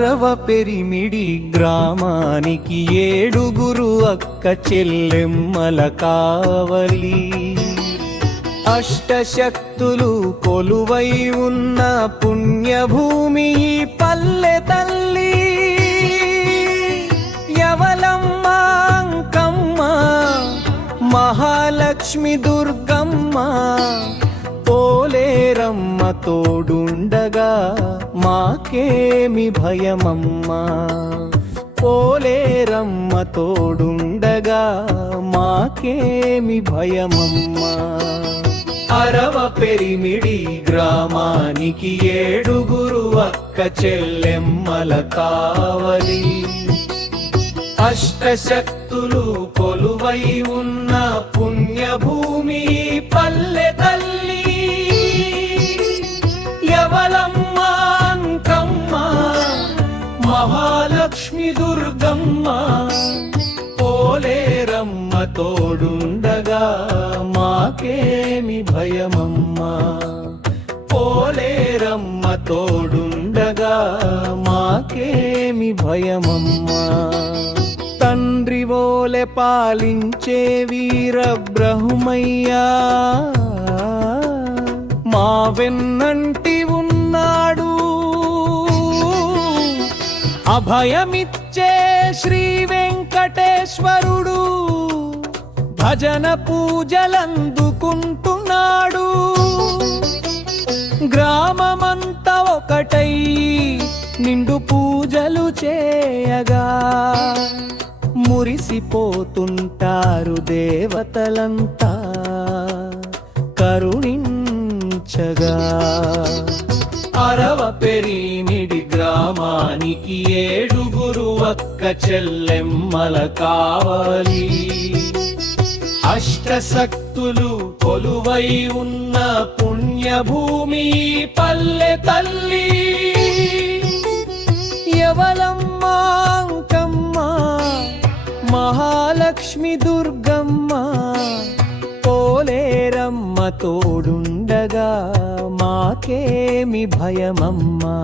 అరవ పెరిమిడి గ్రామానికి 7 అక్క చెల్లెమ్మల కావలి. అష్టశక్తులు కొలువై ఉన్న పుణ్యభూమి పల్లె తల్లి. యవలమ్మ అంకమ్మ మహాలక్ష్మి దుర్గమ్మ పోలేరమ్మ తోడుండగా మాకేమి భయమమ్మా. పోలేరమ్మ తోడుండగా మాకేమి భయమమ్మా. అరవ పెరిమిడి గ్రామానికి 7 అక్క చెల్లెమ్మల కావలి. అష్టశక్తులు కొలువై ఉన్న పుణ్యభూమి పల్లె తల్లి. యవలమ్మ అంకమ్మ మహాలక్ష్మి దుర్గమ్మ పోలేరమ్మ తోడుండగా మాకేమి భయమమ్మా. పోలేరమ్మ తోడుండగా మాకేమి భయమమ్మా. తండ్రి వోలె పాలించే వీర బ్రహ్మయ్యా మా వెన్నంటి ఉన్నాడు. అభయమిచ్చే శ్రీ వెంకటేశ్వరుడు భజన పూజలందుకుంటున్నాడు. గ్రామమంతా ఒకటై నిండు పూజలు చేయగా మురిసిపోతుంటారు దేవతలంతా కరుణించగా. అరవ పెరిమిడి గ్రామానికి 7 అక్క చెల్లెమ్మల కావలి. అష్టశక్తులు కొలువై ఉన్న పుణ్యభూమి పల్లె తల్లి. యవలమ్మ అంకమ్మ మహాలక్ష్మి దుర్గమ్మ పోలేరమ్మ తోడుండగా మాకేమి భయమమ్మా.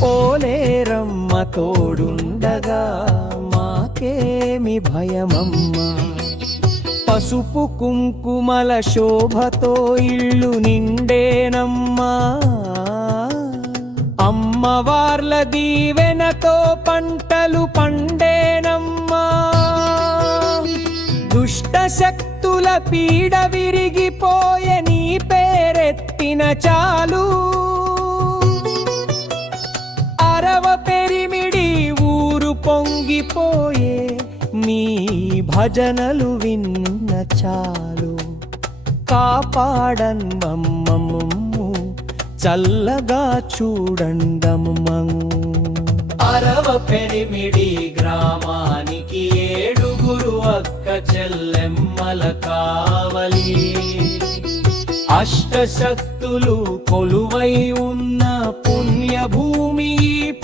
పోలేరమ్మ తోడుండగా మాకేమి భయమమ్మా. పసుపు కుంకుమల శోభతో ఇల్లు నిండేనమ్మా. అమ్మవార్ల దీవెనతో పంటలు పండేనమ్మా. దుష్ట శక్తుల పీడ విరిగిపోయే నీ పేరెత్తిన చాలు. అరవ పెరిమిడి ఊరు పొంగిపోయే మీ భజనలు విన్న చాలు. కాపాడన్మమ్మము చల్లగా చూడండమ్మము. అరవ పెరిమిడి గ్రామానికి 7 అక్క చెల్లెమ్మల కావలి. అష్టశక్తులు కొలువై ఉన్న పుణ్యభూమి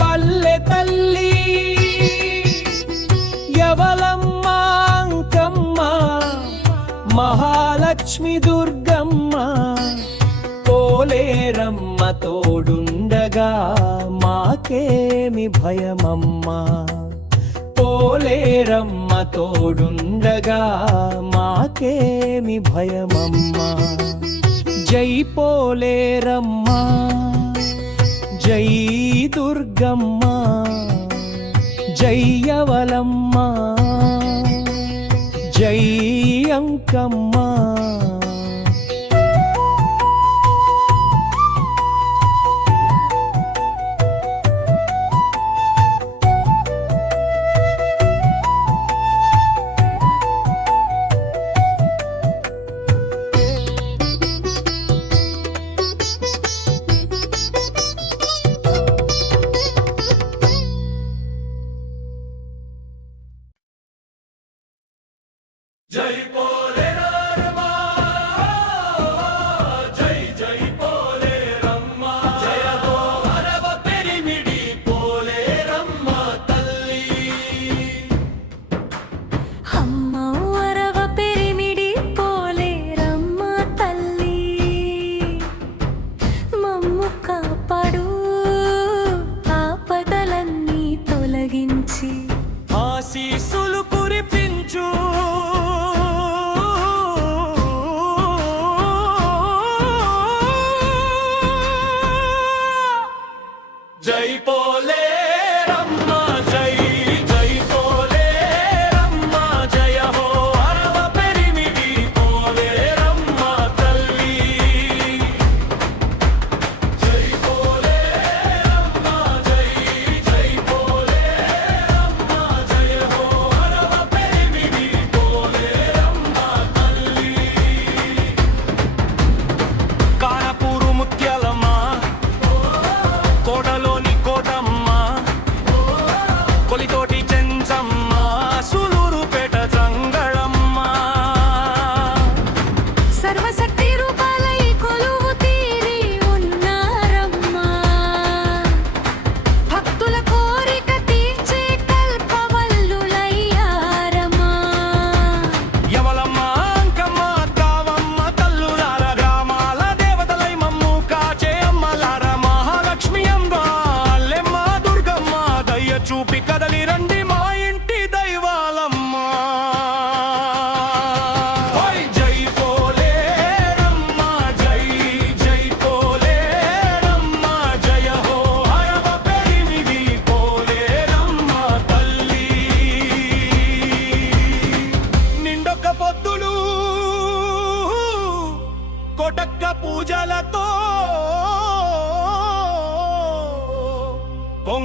పల్లె తల్లి. యవలమ్మ అంకమ్మ మహాలక్ష్మి దుర్గమ్మ పోలేరమ్మ తోడుండగా మాకేమి భయమమ్మా. పోలేరమ్మ తోడుండగా మాకేమి భయమమ్మా. జై పోలేరమ్మ జై దుర్గమ్మ జై యవలమ్మ జై అంకమ్మ. జై పోలేరమ్మ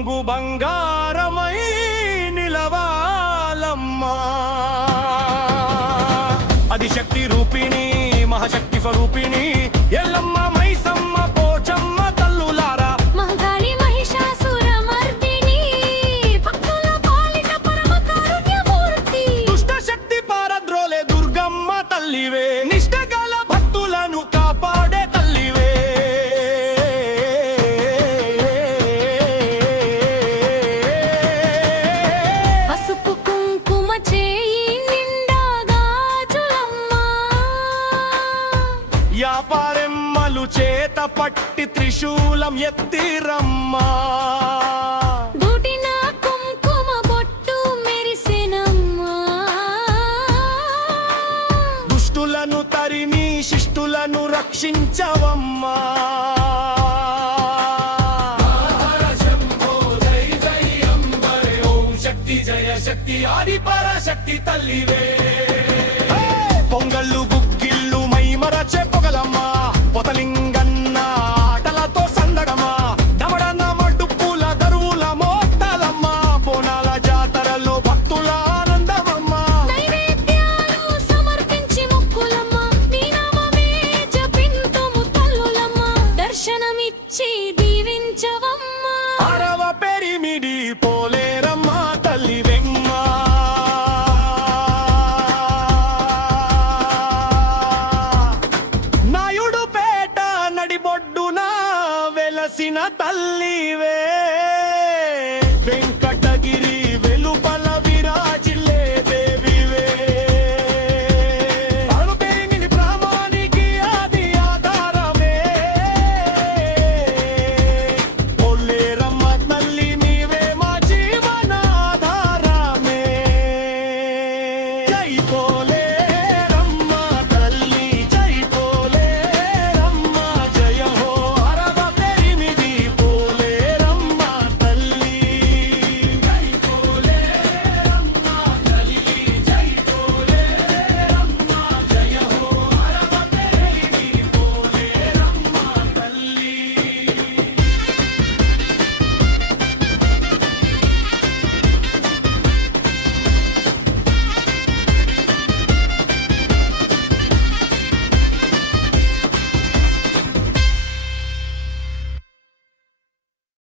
కొంగు బంగారమై నిలవాలమ్మా ఆదిశక్తి రూపిణి మహాశక్తి స్వరూపిణి ఎల్లమ్మ మైసమ్మ పోచమ్మ తల్లులారా మహంకాళి మహిషాసురమర్దిని భక్తుల పాలిట పరమ కారుణ్యమూర్తి దుష్ట శక్తి పారద్రోలే దుర్గమ్మ తల్లివే నిష్టగల భక్తులను కాపాడే తల్లివే పసుపు కుంకుమ చేయి నిండా గాజులమ్మ వ్యాపారెమ్మలు చేత పట్టి త్రిశూలం ఎత్తిరమ్మా దూటిన కుంకుమ బొట్టు మెరిసెనమ్మా దుష్టులను తరిమి శిష్టులను రక్షించవమ్మా జయ శక్తి ఆది పరాశక్తి తల్లివే పొంగళ్ళు గుగ్గిళ్ళు మైమరచే పొగలమ్మ పొతలింగన్న ఆటలతో సందడమా దమడన మడుపుల దరువుల మోతాలమ్మ బోనాల జాతరలో భక్తుల ఆనందమమ్మ నైవేద్యాలు సమర్పించి మొక్కులమ్మ నీ నామమే జపింతుము తల్లులమ్మ దర్శనమిచ్చి దీవించవమ్మ అరవ పెరిమిడి పోలేరమ్మ తల్లి వెమ్మ నాయుడు పేట నడిబొడ్డున వెలసిన తల్లివే